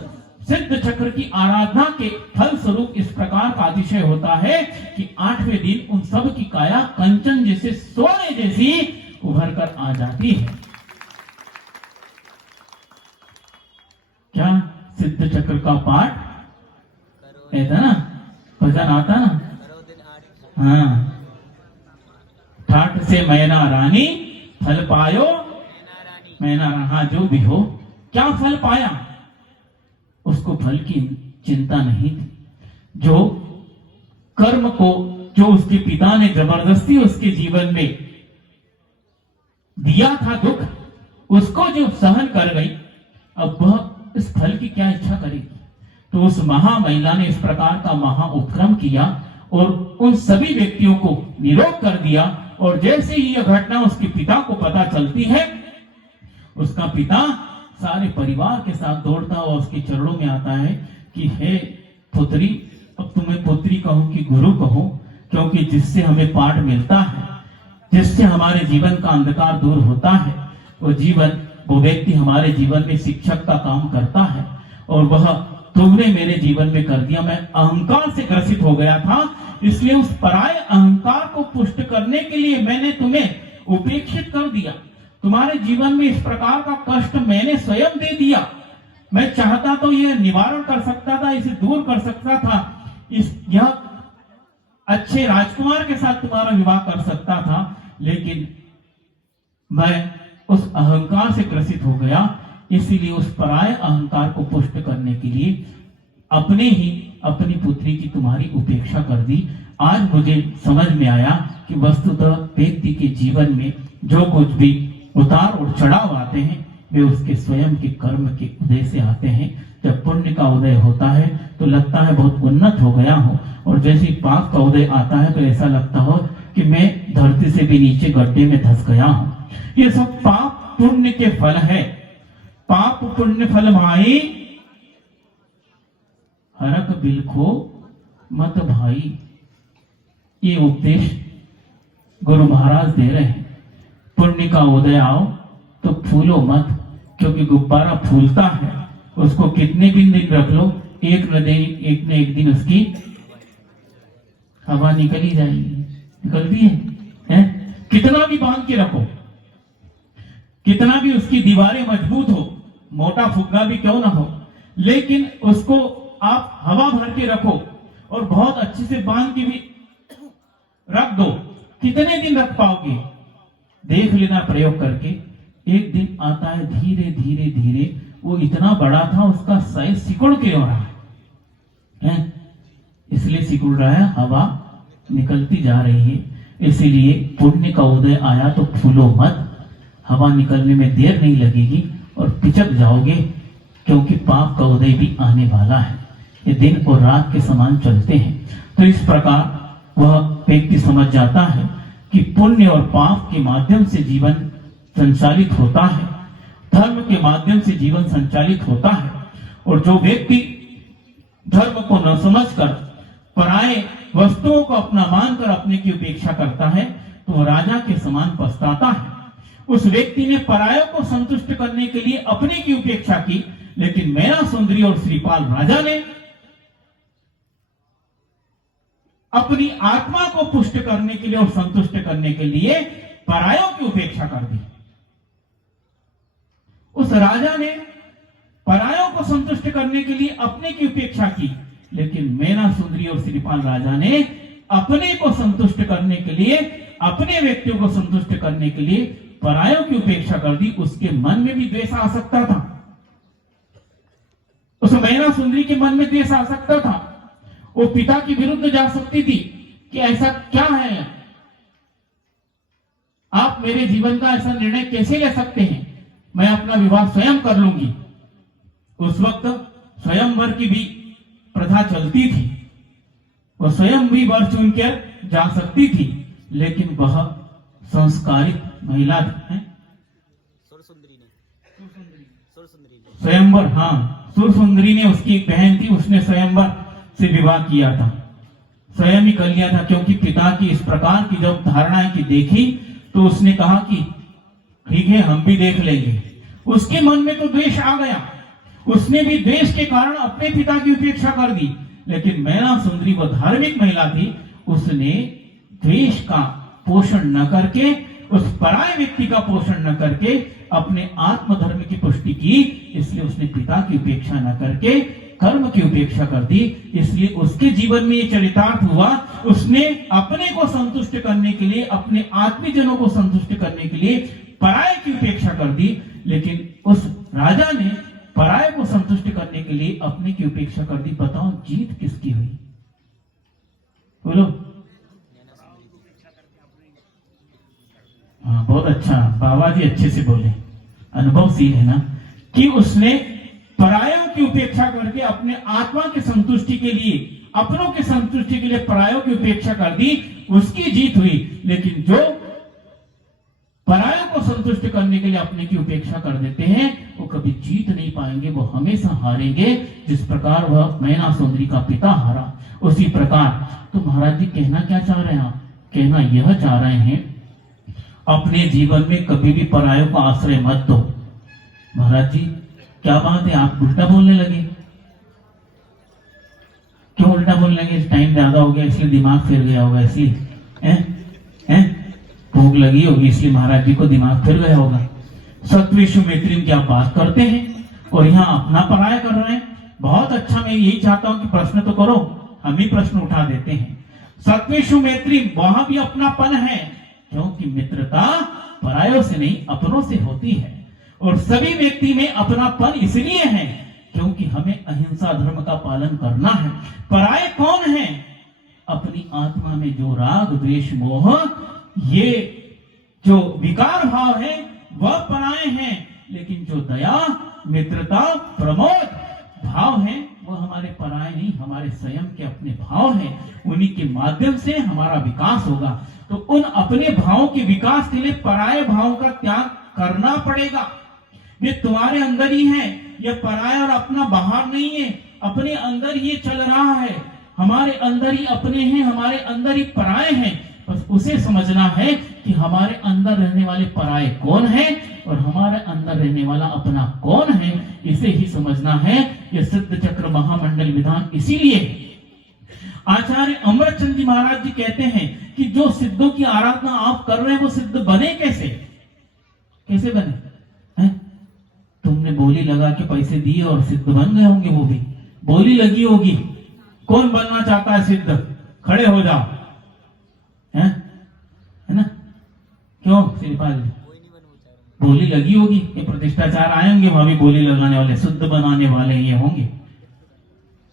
सिद्ध चक्र की आराधना के फल स्वरूप इस प्रकार का अतिशय होता है कि 8वें दिन उन सब की काया कंचन जैसे, सोने जैसी उभर कर आ जाती है। क्या सिद्ध चक्र का पाठ ऐसा ना, भजन आता ना, करो दिन 8 हाँ, ठाठ से मैना रानी फल पायो, मैना हाँ, जो भी हो, क्या फल पाया, उसको फल की चिंता नहीं थी। जो कर्म को, जो उसके पिता ने जबरदस्ती उसके जीवन में दिया था दुख, उसको जो सहन कर गई, अब वह इस फल की क्या इच्छा करेगी। तो उस महिला ने इस प्रकार का महा उपक्रम किया और उन सभी व्यक्तियों को निरोग कर दिया। और जैसे ही यह घटना उसके पिता को पता चलती है, उसका पिता सारे परिवार के साथ दौड़ता हुआ उसके चरणों में आता है कि हे पुत्री, अब तुम्हें पुत्री कहूं कि गुरु कहूं, क्योंकि जिससे हमें पाठ मिलता है, जिससे हमारे जीवन का अंधकार दूर होता है, वो व्यक्ति हमारे जीवन में शिक्षक का काम करता है। और वह तुमने मेरे जीवन में कर दिया। मैं अहंकार से ग्रसित हो गया था, इसलिए उस पराये अहंकार को पुष्ट करने के लिए मैंने तुम्हें उपेक्षित कर दिया। तुम्हारे जीवन में इस प्रकार का कष्ट मैंने स्वयं दे दिया। मैं चाहता तो यह निवारण कर सकता था, इसे दूर कर सकता था, यह अच्छे राजकुमार के साथ तुम्हारा विवाह कर सकता था, लेकिन मैं उस अहंकार से ग्रसित हो गया। इसीलिए उस पराये अहंकार को पुष्ट करने के लिए अपनी पुत्री की तुम्हारी उपेक्षा कर दी। आज मुझे समझ में आया कि वस्तुतः व्यक्ति के जीवन में जो कुछ भी उतार और चढ़ाव आते हैं, वे उसके स्वयं के कर्म के उदय से आते हैं। जब पुण्य का उदय होता है तो लगता है बहुत उन्नत हो गया हूं, और जैसे पाप का उदय आता है तो ऐसा लगता हो कि मैं धरती से भी नीचे गड्ढे में धंस गया हूं। ये सब पाप पुण्य के फल है। पाप पुण्य फल भाई हरक बिलखो मत भाई, ये उपदेश गुरु महाराज दे रहे हैं। पुण्य का उदय आओ तो फूलो मत, क्योंकि गुब्बारा फूलता है, उसको कितने भी दिन रख लो, एक न एक दिन उसकी हवा निकली जाएगी, निकलती है? कितना भी बांध के रखो, कितना भी उसकी दीवारें मजबूत हो, मोटा फुग्गा भी क्यों ना हो, लेकिन उसको आप हवा भर के रखो और बहुत अच्छे से बांध के भी रख दो, कितने दिन रख पाओगे? देख लेना प्रयोग करके। एक दिन आता है धीरे धीरे धीरे, वो इतना बड़ा था, उसका साइज सिकुड़ के हो रहा है, इसलिए सिकुड़ रहा है, हवा निकलती जा रही है। इसीलिए पुण्य का उदय आया तो फूलो मत, हवा निकलने में देर नहीं लगेगी और पिचक जाओगे, क्योंकि पाप का उदय भी आने वाला है। ये दिन और रात के समान चलते हैं। तो इस प्रकार वह व्यक्ति समझ जाता है कि पुण्य और पाप के माध्यम से जीवन संचालित होता है, धर्म के माध्यम से जीवन संचालित होता है। और जो व्यक्ति धर्म को न समझकर पराये वस्तुओं को अपना मानकर अपने की उपेक्षा करता है, तो वह राजा के समान पछताता है। उस व्यक्ति ने परायों को संतुष्ट करने के लिए अपने की उपेक्षा की, लेकिन मैना सुंदरी और श्रीपाल राजा ने अपनी आत्मा को पुष्ट करने के लिए और संतुष्ट करने के लिए परायों की उपेक्षा कर दी। उस राजा ने परायों को संतुष्ट करने के लिए अपने की उपेक्षा की, लेकिन मेना सुंदरी और श्रीपाल राजा ने अपने को संतुष्ट करने के लिए, अपने व्यक्तियों को संतुष्ट करने के लिए परायों की उपेक्षा कर दी। उसके मन में भी द्वेष आ सकता था, उस मेना सुंदरी के मन में द्वेष आ सकता था। वो पिता के विरुद्ध जा सकती थी कि ऐसा क्या है, आप मेरे जीवन का ऐसा निर्णय कैसे ले सकते हैं, मैं अपना विवाह स्वयं कर लूंगी। उस वक्त स्वयंवर की भी प्रथा चलती थी, वह स्वयं भी वर चुनकर जा सकती थी, लेकिन वह संस्कारित महिला है। स्वयंवर, हाँ, सुरसुंदरी ने, उसकी एक बहन थी, उसने स्वयंवर से विवाह किया था, स्वयं ही कर लिया था, क्योंकि पिता की इस प्रकार की जब धारणाएं की देखी तो उसने कहा कि ठीक है, हम भी देख लेंगे। उसके मन में तो द्वेष आ गया, उसने भी द्वेष के कारण अपने पिता की उपेक्षा कर दी। लेकिन मेना सुंदरी वह धार्मिक महिला थी, उसने द्वेष का पोषण न करके, उस पराये व्यक्ति का पोषण न करके अपने आत्मधर्म की पुष्टि की। इसलिए उसने पिता की उपेक्षा न करके कर्म की उपेक्षा कर दी। इसलिए उसके जीवन में ये चरितार्थ हुआ, उसने अपने को संतुष्ट करने के लिए, अपने आत्मीजनों को संतुष्ट करने के लिए पराये की उपेक्षा कर दी। लेकिन उस राजा ने पराये को संतुष्ट करने के लिए अपने की उपेक्षा कर दी। बताओ जीत किसकी हुई? बोलो। हाँ, बहुत अच्छा, बाबा जी अच्छे से बोले, अनुभवशील है ना, कि उसने परायों की उपेक्षा करके अपने आत्मा की संतुष्टि के लिए, अपनों की संतुष्टि के लिए परायों की उपेक्षा कर दी, उसकी जीत हुई। लेकिन जो परायों को संतुष्ट करने के लिए अपने की उपेक्षा कर देते हैं, वो कभी जीत नहीं पाएंगे, वो हमेशा हारेंगे। जिस प्रकार वह मेना सुंदरी का पिता हारा, उसी प्रकार। तो महाराज जी कहना क्या चाह रहे हैं आप? कहना यह चाह रहे हैं, अपने जीवन में कभी भी परायों का आश्रय मत दो। महाराज जी क्या बात है, आप उल्टा बोलने लगे? क्यों उल्टा बोलने लगे? टाइम ज्यादा हो गया इसलिए दिमाग फिर गया होगा, इसलिए भूख लगी होगी इसलिए महाराज जी को दिमाग फिर गया होगा। सत्विषु मैत्री की आप बात करते हैं और यहाँ अपना पराया कर रहे हैं। बहुत अच्छा, मैं यही चाहता हूं कि प्रश्न तो करो, हम ही प्रश्न उठा देते हैं। सत्विषु मैत्री, वहां भी अपनापन है, क्योंकि मित्रता परायों से नहीं अपनों से होती है। और सभी व्यक्ति में अपनापन इसलिए है क्योंकि हमें अहिंसा धर्म का पालन करना है। पराये कौन है? अपनी आत्मा में जो राग द्वेष मोह, ये जो विकार भाव है वह पराये हैं। लेकिन जो दया मित्रता प्रमोद भाव है वह हमारे पराये नहीं, हमारे स्वयं के अपने भाव हैं। उन्हीं के माध्यम से हमारा विकास होगा। तो उन अपने भावों के विकास के लिए पराये भाव का त्याग करना पड़ेगा। ये तुम्हारे अंदर ही है, ये पराया और अपना बाहर नहीं है, अपने अंदर ये चल रहा है। हमारे अंदर ही अपने हैं, हमारे अंदर ही पराये हैं। बस उसे समझना है कि हमारे अंदर रहने वाले पराये कौन है और हमारे अंदर रहने वाला अपना कौन है, इसे ही समझना है। ये सिद्ध चक्र महामंडल विधान इसीलिए आचार्य अमरचंद जी महाराज जी कहते हैं कि जो सिद्धों की आराधना आप कर रहे हैं वो सिद्ध बने कैसे? कैसे बने हैं? तुमने बोली लगा के पैसे दिए और सिद्ध बन गए होंगे, वो भी बोली लगी होगी। कौन बनना चाहता है सिद्ध? खड़े हो जाओ, है ना? क्यों श्रीपाल जी? बोली लगी होगी, ये प्रतिष्ठाचार आएंगे वहां भी बोली लगाने वाले, शुद्ध बनाने वाले ये होंगे।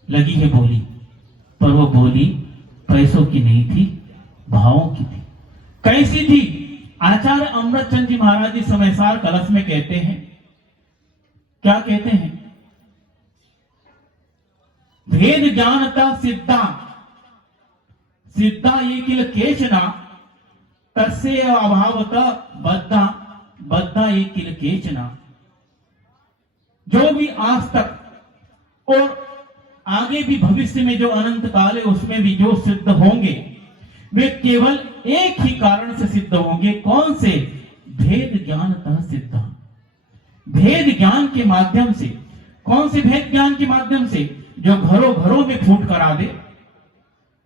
लगी है बोली, पर वो बोली पैसों की नहीं थी, भावों की थी। कैसी थी? आचार्य अमृतचंद जी महाराज जी समयसार कलश में कहते हैं, क्या कहते हैं? भेद ज्ञानता सिद्धा सिद्धा ये किल केचना तस्य अभावत बद्धा बद्धा ये किल केचना। जो भी आज तक और आगे भी भविष्य में जो अनंत काल है उसमें भी जो सिद्ध होंगे वे केवल एक ही कारण से सिद्ध होंगे। कौन से? भेद ज्ञानतः सिद्धा, भेद ज्ञान के माध्यम से। कौन से भेद ज्ञान के माध्यम से? जो घरों घरों में फूट करा दे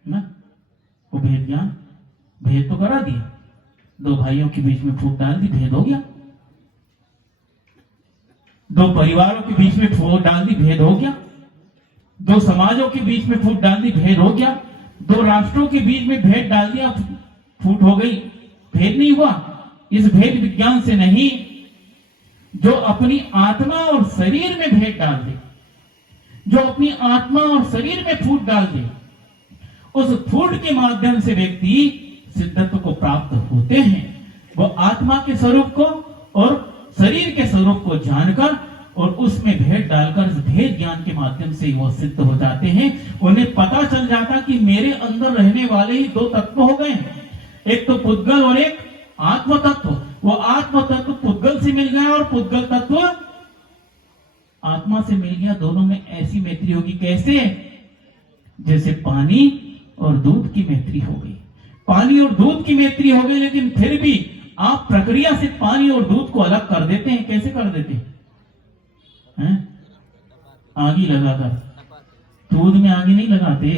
ना, वो भेद ज्ञान, भेद तो करा दिया, दो भाइयों के बीच में फूट डाल दी, भेद हो गया। दो परिवारों के बीच में फूट डाल दी, भेद हो गया। दो समाजों के बीच में फूट डाल दी, भेद हो गया। दो राष्ट्रों के बीच में भेद डाल दिया, फूट हो गई, भेद नहीं हुआ। इस भेद विज्ञान से नहीं, जो अपनी आत्मा और शरीर में भेद डाल दे, जो अपनी आत्मा और शरीर में फूट डाल दे, उस फूट के माध्यम से व्यक्ति सिद्धत्व को प्राप्त होते हैं। वो आत्मा के स्वरूप को और शरीर के स्वरूप को जानकर और उसमें भेद डालकर भेद ज्ञान के माध्यम से वो सिद्ध हो जाते हैं। उन्हें पता चल जाता कि मेरे अंदर रहने वाले ही दो तत्व हो गए हैं, एक तो पुद्गल और एक आत्म तत्व। वो आत्म तत्व पुद्गल से मिल गया और पुद्गल तत्व आत्मा से मिल गया। दोनों में ऐसी मैत्री होगी, कैसे? जैसे पानी और दूध की मैत्री हो गई। पानी और दूध की मैत्री हो गई, लेकिन फिर भी आप प्रक्रिया से पानी और दूध को अलग कर देते हैं। कैसे कर देते हैं? आगी लगाकर। दूध में आगी नहीं लगाते,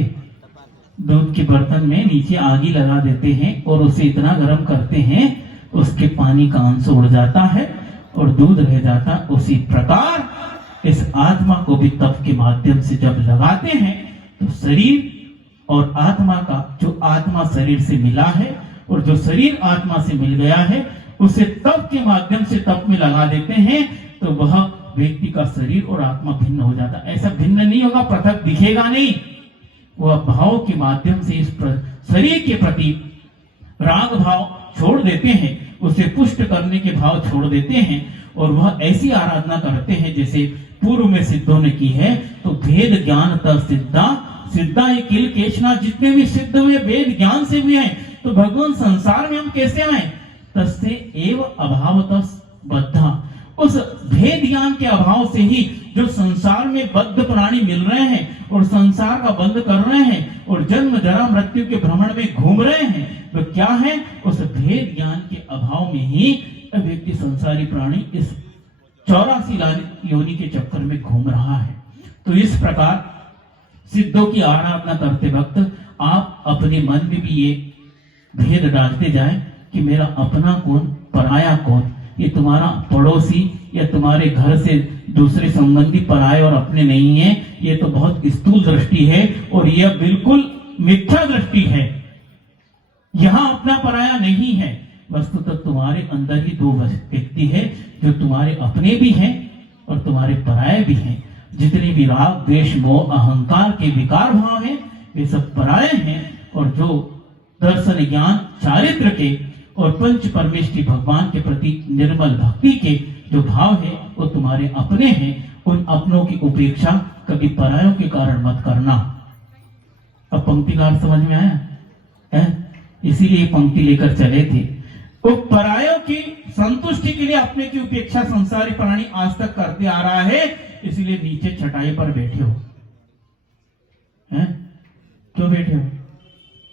दूध के बर्तन में नीचे आगी लगा देते हैं और उसे इतना गर्म करते हैं उसके पानी का अंश उड़ जाता है और दूध रह जाता। उसी प्रकार इस आत्मा को भी तप के माध्यम से जब लगाते हैं तो शरीर और आत्मा का, जो आत्मा शरीर से मिला है और जो शरीर आत्मा से मिल गया है, उसे तप के माध्यम से तप में लगा देते हैं तो वह व्यक्ति का शरीर और आत्मा भिन्न हो जाता। ऐसा भिन्न नहीं होगा, पृथक दिखेगा नहीं। वह भाव के माध्यम से इस शरीर के प्रति राग भाव छोड़ देते हैं, उसे पुष्ट करने के भाव छोड़ देते हैं और वह ऐसी आराधना करते हैं जैसे पूर्व में सिद्धों ने की है। तो भेद ज्ञान त सिद्धा, सिद्धा किल केशना, जितने भी सिद्ध हुए वेद ज्ञान से हुए हैं। तो भगवान संसार में हम कैसे आए? तस्से एव अभावतः बद्धा, उस भेद ज्ञान के अभाव से ही जो संसार में बद्ध प्राणी मिल रहे हैं और संसार का बंद कर रहे हैं और जन्म जरा मृत्यु के भ्रमण में घूम रहे हैं, तो क्या है? उस भेद ज्ञान के अभाव में ही व्यक्ति संसारी प्राणी इस 84 योनि के चक्कर में घूम रहा है। तो इस प्रकार सिद्धों की आराधना करते वक्त आप अपने मन में भी ये भेद डालते जाएं कि मेरा अपना कौन, पराया कौन। ये तुम्हारा पड़ोसी या तुम्हारे घर से दूसरे संबंधी पराये और अपने नहीं है। ये तो बहुत स्थूल दृष्टि है और यह बिल्कुल मिथ्या दृष्टि है। यहां अपना पराया नहीं है। वस्तुतः तुम्हारे अंदर ही दो व्यक्ति है, जो तुम्हारे अपने भी हैं और तुम्हारे पराये भी हैं। जितने भी राग द्वेष मोह अहंकार के विकार भाव हैं, वे सब पराये हैं। और जो दर्शन ज्ञान चारित्र के और पंच परमेष्टि भगवान के प्रति निर्मल भक्ति के जो भाव है, वो तुम्हारे अपने हैं। उन अपनों की उपेक्षा कभी परायों के कारण मत करना। अब पंक्तिकार समझ में आया है? इसीलिए पंक्ति लेकर चले थे। वो परायों की संतुष्टि के लिए अपने की उपेक्षा संसारी प्राणी आज तक करते आ रहा है, इसलिए नीचे चटाई पर बैठे हो। क्यों बैठे हो?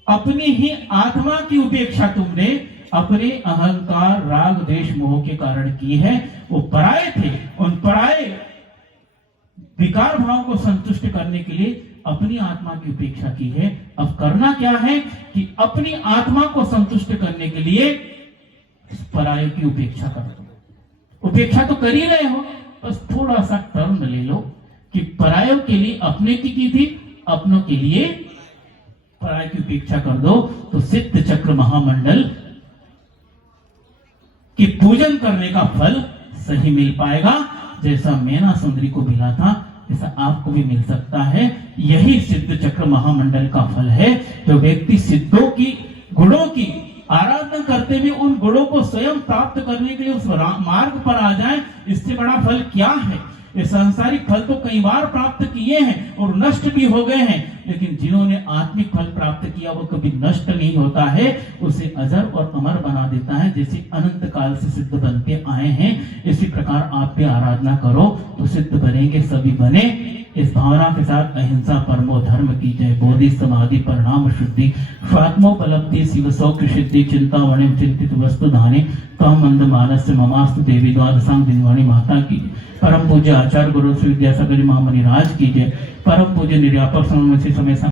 अपनी ही आत्मा की उपेक्षा तुमने अपने अहंकार राग देश मोह के कारण की है। वो पराये थे, उन पराये विकार भाव को संतुष्ट करने के लिए अपनी आत्मा की उपेक्षा की है। अब करना क्या है कि अपनी आत्मा को संतुष्ट करने के लिए पराये की उपेक्षा कर दो। उपेक्षा तो कर ही रहे हो, बस थोड़ा सा टर्न ले लो कि परायों के लिए अपने की थी, अपनों के लिए पराये की उपेक्षा कर दो। तो सिद्ध चक्र महामंडल कि पूजन करने का फल सही मिल पाएगा। जैसा मैना सुंदरी को मिला था, ऐसा आपको भी मिल सकता है। यही सिद्ध चक्र महामंडल का फल है। जो व्यक्ति सिद्धों की गुणों की आराधना करते हुए उन गुणों को स्वयं प्राप्त करने के लिए उस मार्ग पर आ जाए, इससे बड़ा फल क्या है? ये सांसारिक फल तो कई बार प्राप्त किए हैं और नष्ट भी हो गए हैं, लेकिन जिन्होंने आत्मिक फल प्राप्त किया वो कभी नष्ट नहीं होता है, उसे अजर और अमर बना देता है। जैसे अनंत काल से सिद्ध बनते आए हैं, इसी प्रकार आप भी आराधना करो तो सिद्ध बनेंगे, सभी बने। इस भावना के साथ अहिंसा परमो धर्म की जय। बोधि समाधि परिणाम शुद्धि स्वात्मोपलब्धि शिव सौख्य सिद्धि चिंता वणिम चिंतित वस्तु धाने तम मंद मानस ममास्तु देवी द्वादशांग दिनवाणी माता की। परम पूज्य आचार्य गुरु श्री विद्यासागर महामुनि राज की जय। परम पूज्य निर्यापक समय